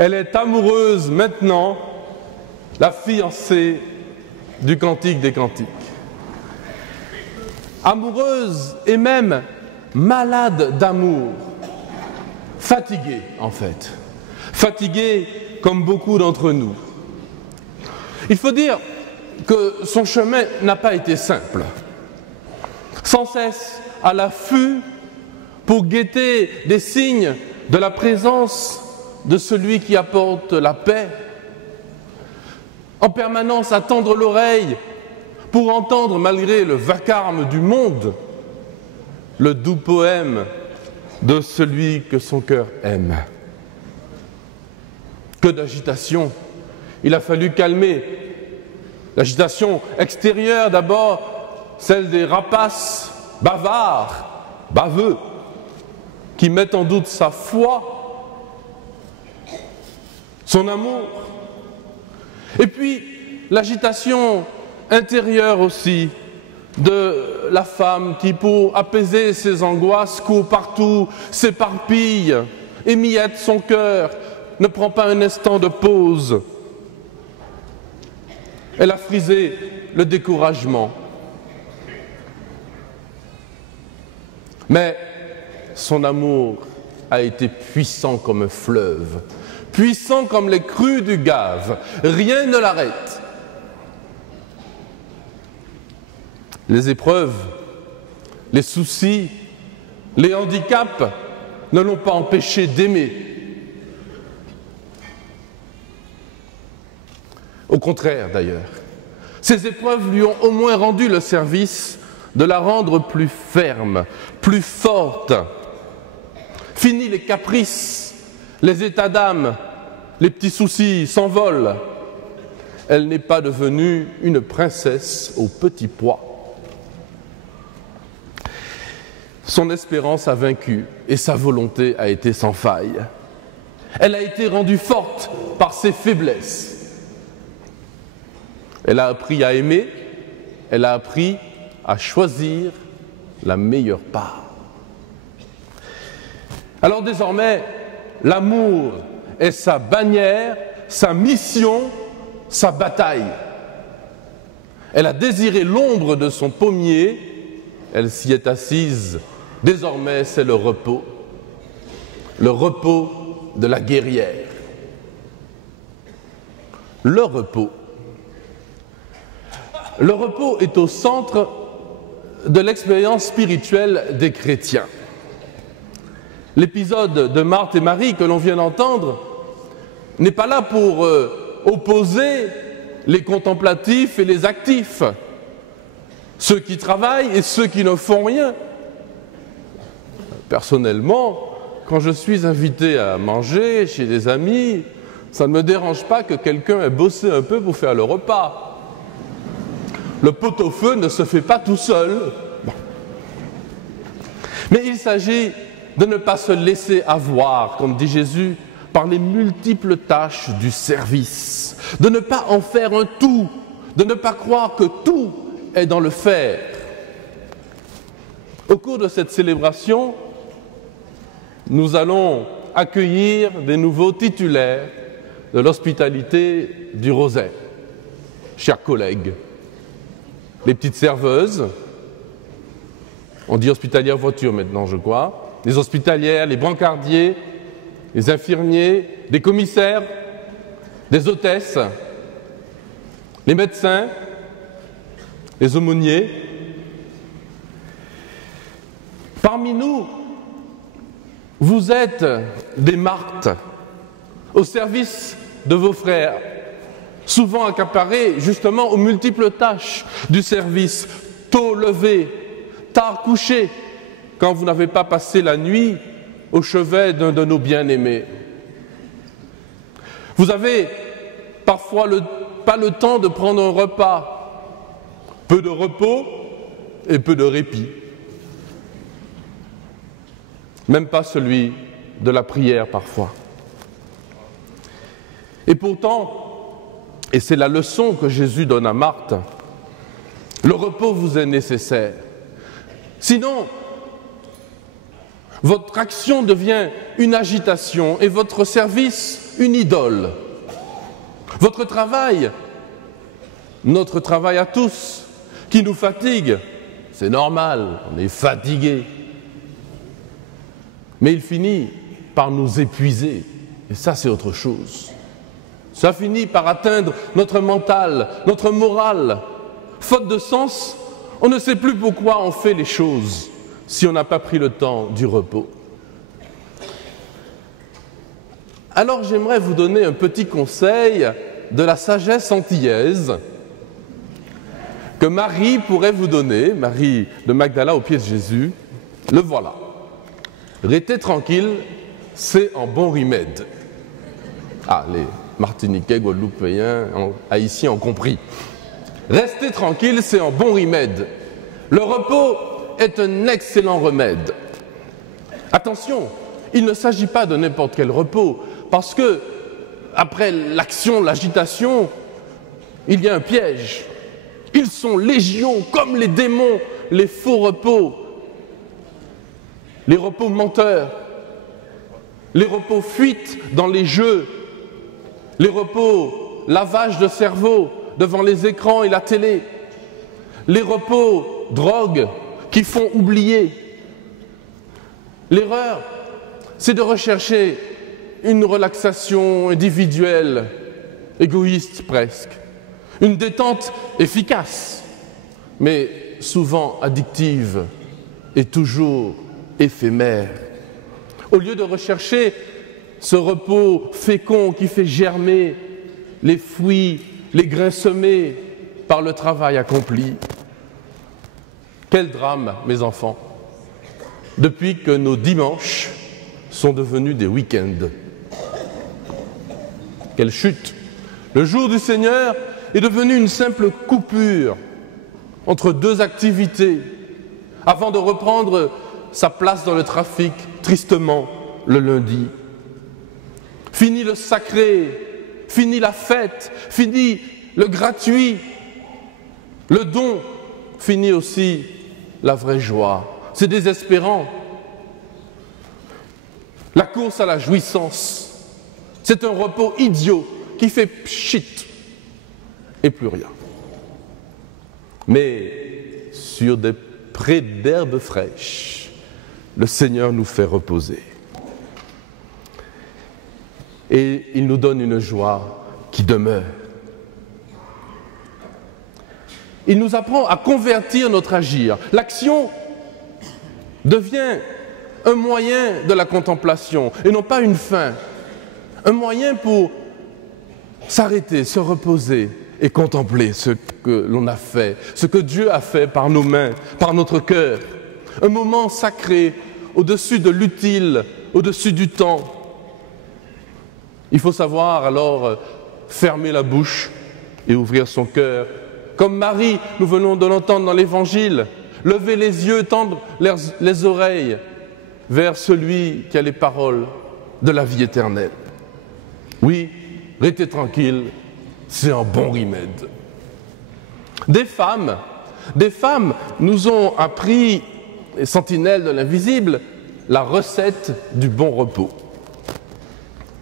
Elle est amoureuse maintenant, la fiancée du Cantique des Cantiques. Amoureuse et même malade d'amour. Fatiguée, en fait. Fatiguée comme beaucoup d'entre nous. Il faut dire que son chemin n'a pas été simple. Sans cesse à l'affût pour guetter des signes de la présence de celui qui apporte la paix. En permanence à tendre l'oreille pour entendre, malgré le vacarme du monde, le doux poème de celui que son cœur aime. Que d'agitation! Il a fallu calmer l'agitation extérieure d'abord, celle des rapaces bavards, baveux, qui mettent en doute sa foi, son amour. Et puis l'agitation intérieure aussi de la femme qui, pour apaiser ses angoisses, court partout, s'éparpille, émiette son cœur, ne prend pas un instant de pause. Elle a frisé le découragement. Mais son amour a été puissant comme un fleuve, puissant comme les crues du Gave. Rien ne l'arrête. Les épreuves, les soucis, les handicaps ne l'ont pas empêché d'aimer. Au contraire, d'ailleurs, ces épreuves lui ont au moins rendu le service de la rendre plus ferme, plus forte. Fini les caprices, les états d'âme, les petits soucis s'envolent. Elle n'est pas devenue une princesse au petit pois. Son espérance a vaincu et sa volonté a été sans faille. Elle a été rendue forte par ses faiblesses. Elle a appris à aimer, elle a appris à choisir la meilleure part. Alors désormais, l'amour est sa bannière, sa mission, sa bataille. Elle a désiré l'ombre de son pommier, elle s'y est assise. Désormais, c'est le repos de la guerrière. Le repos. Le repos est au centre de l'expérience spirituelle des chrétiens. L'épisode de Marthe et Marie que l'on vient d'entendre n'est pas là pour opposer les contemplatifs et les actifs, ceux qui travaillent et ceux qui ne font rien. Personnellement, quand je suis invité à manger chez des amis, ça ne me dérange pas que quelqu'un ait bossé un peu pour faire le repas. Le pot-au-feu ne se fait pas tout seul. Bon. Mais il s'agit de ne pas se laisser avoir, comme dit Jésus, par les multiples tâches du service, de ne pas en faire un tout, de ne pas croire que tout est dans le faire. Au cours de cette célébration, nous allons accueillir des nouveaux titulaires de l'hospitalité du Rosaire. Chers collègues, les petites serveuses, on dit hospitalière voiture maintenant je crois, les hospitalières, les brancardiers, les infirmiers, des commissaires, des hôtesses, les médecins, les aumôniers. Parmi nous, vous êtes des Marthes au service de vos frères, souvent accaparés justement aux multiples tâches du service, tôt levé, tard couché, quand vous n'avez pas passé la nuit au chevet d'un de nos bien-aimés. Vous avez parfois pas le temps de prendre un repas, peu de repos et peu de répit. Même pas celui de la prière parfois. Et pourtant, et c'est la leçon que Jésus donne à Marthe, le repos vous est nécessaire. Sinon, votre action devient une agitation et votre service une idole. Votre travail, notre travail à tous, qui nous fatigue, c'est normal, on est fatigué. Mais il finit par nous épuiser, et ça c'est autre chose. Ça finit par atteindre notre mental, notre morale. Faute de sens, on ne sait plus pourquoi on fait les choses si on n'a pas pris le temps du repos. Alors j'aimerais vous donner un petit conseil de la sagesse antillaise que Marie pourrait vous donner, Marie de Magdala au pied de Jésus. Le voilà. Restez tranquille, c'est un bon remède. Ah, les Martiniquais, Guadeloupéens, Haïtiens ont compris. Restez tranquille, c'est un bon remède. Le repos est un excellent remède. Attention, il ne s'agit pas de n'importe quel repos, parce que, après l'action, l'agitation, il y a un piège. Ils sont légion, comme les démons, les faux repos, les repos menteurs, les repos fuites dans les jeux, les repos lavage de cerveau devant les écrans et la télé, les repos drogue qui font oublier. L'erreur, c'est de rechercher une relaxation individuelle, égoïste presque, une détente efficace, mais souvent addictive et toujours éphémère. Au lieu de rechercher ce repos fécond qui fait germer les fruits, les grains semés par le travail accompli. Quel drame, mes enfants, depuis que nos dimanches sont devenus des week-ends. Quelle chute! Le jour du Seigneur est devenu une simple coupure entre deux activités avant de reprendre sa place dans le trafic tristement le lundi. Fini le sacré, fini la fête, fini le gratuit, le don, fini aussi la vraie joie. C'est désespérant. La course à la jouissance, c'est un repos idiot qui fait pchit et plus rien. Mais sur des prés d'herbes fraîches, le Seigneur nous fait reposer. Et il nous donne une joie qui demeure. Il nous apprend à convertir notre agir. L'action devient un moyen de la contemplation et non pas une fin. Un moyen pour s'arrêter, se reposer et contempler ce que l'on a fait, ce que Dieu a fait par nos mains, par notre cœur. Un moment sacré, au-dessus de l'utile, au-dessus du temps. Il faut savoir alors fermer la bouche et ouvrir son cœur. Comme Marie, nous venons de l'entendre dans l'Évangile, lever les yeux, tendre les oreilles vers celui qui a les paroles de la vie éternelle. Oui, restez tranquille, c'est un bon remède. Des femmes nous ont appris, les sentinelles de l'invisible, la recette du bon repos.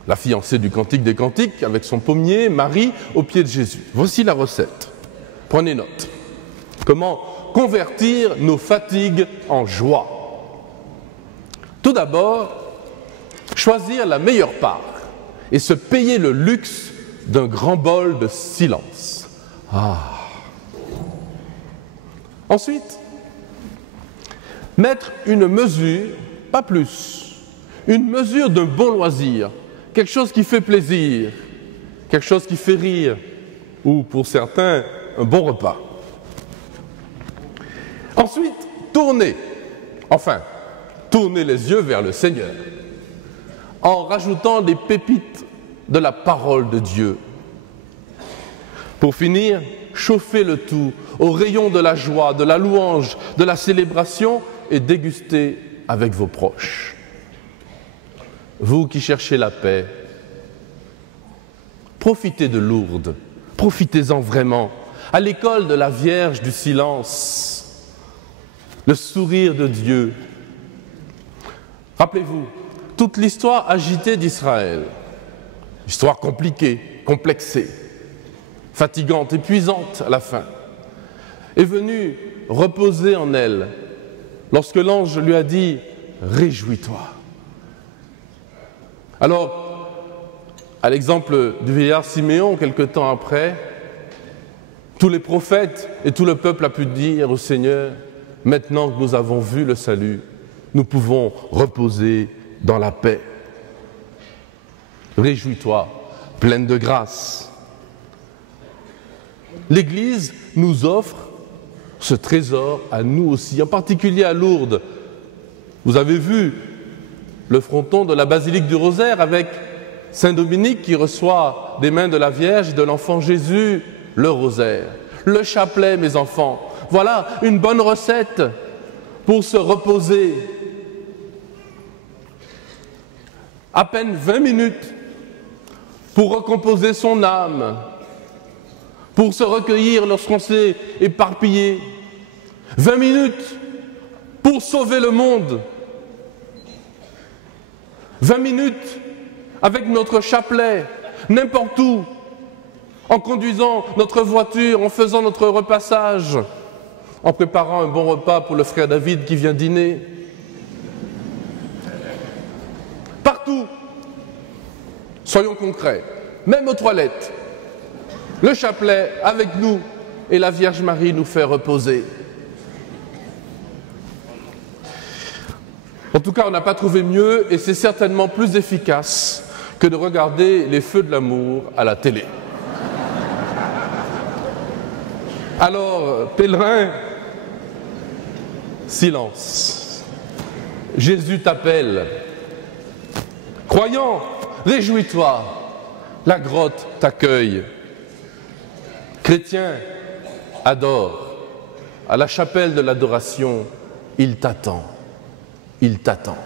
La fiancée du Cantique des Cantiques, avec son pommier, Marie, au pied de Jésus. Voici la recette. Prenez note. Comment convertir nos fatigues en joie? Tout d'abord, choisir la meilleure part et se payer le luxe d'un grand bol de silence. Ensuite, mettre une mesure, pas plus, une mesure d'un bon loisir, quelque chose qui fait plaisir, quelque chose qui fait rire, ou pour certains, un bon repas. Ensuite, tournez les yeux vers le Seigneur, en rajoutant des pépites de la parole de Dieu. Pour finir, chauffez le tout au rayon de la joie, de la louange, de la célébration et dégustez avec vos proches. Vous qui cherchez la paix, profitez de Lourdes, profitez-en vraiment. À l'école de la Vierge du silence, le sourire de Dieu. Rappelez-vous, toute l'histoire agitée d'Israël, Histoire compliquée, complexée, fatigante, épuisante à la fin, est venu reposer en elle lorsque l'ange lui a dit « Réjouis-toi ». Alors, à l'exemple du vieillard Siméon, quelque temps après, tous les prophètes et tout le peuple a pu dire au Seigneur « Maintenant que nous avons vu le salut, nous pouvons reposer dans la paix. Réjouis-toi, pleine de grâce. » L'Église nous offre ce trésor à nous aussi, en particulier à Lourdes. Vous avez vu le fronton de la basilique du Rosaire avec Saint Dominique qui reçoit des mains de la Vierge et de l'enfant Jésus le rosaire. Le chapelet, mes enfants, voilà une bonne recette pour se reposer. À peine 20 minutes pour recomposer son âme, pour se recueillir lorsqu'on s'est éparpillé. 20 minutes pour sauver le monde. 20 minutes avec notre chapelet, n'importe où, en conduisant notre voiture, en faisant notre repassage, en préparant un bon repas pour le frère David qui vient dîner. Partout, soyons concrets, même aux toilettes, le chapelet avec nous et la Vierge Marie nous fait reposer. En tout cas, on n'a pas trouvé mieux et c'est certainement plus efficace que de regarder les feux de l'amour à la télé. Alors, pèlerin, silence. Jésus t'appelle. Croyant, réjouis-toi, la grotte t'accueille. Chrétien, adore. À la chapelle de l'adoration, il t'attend. Il t'attend.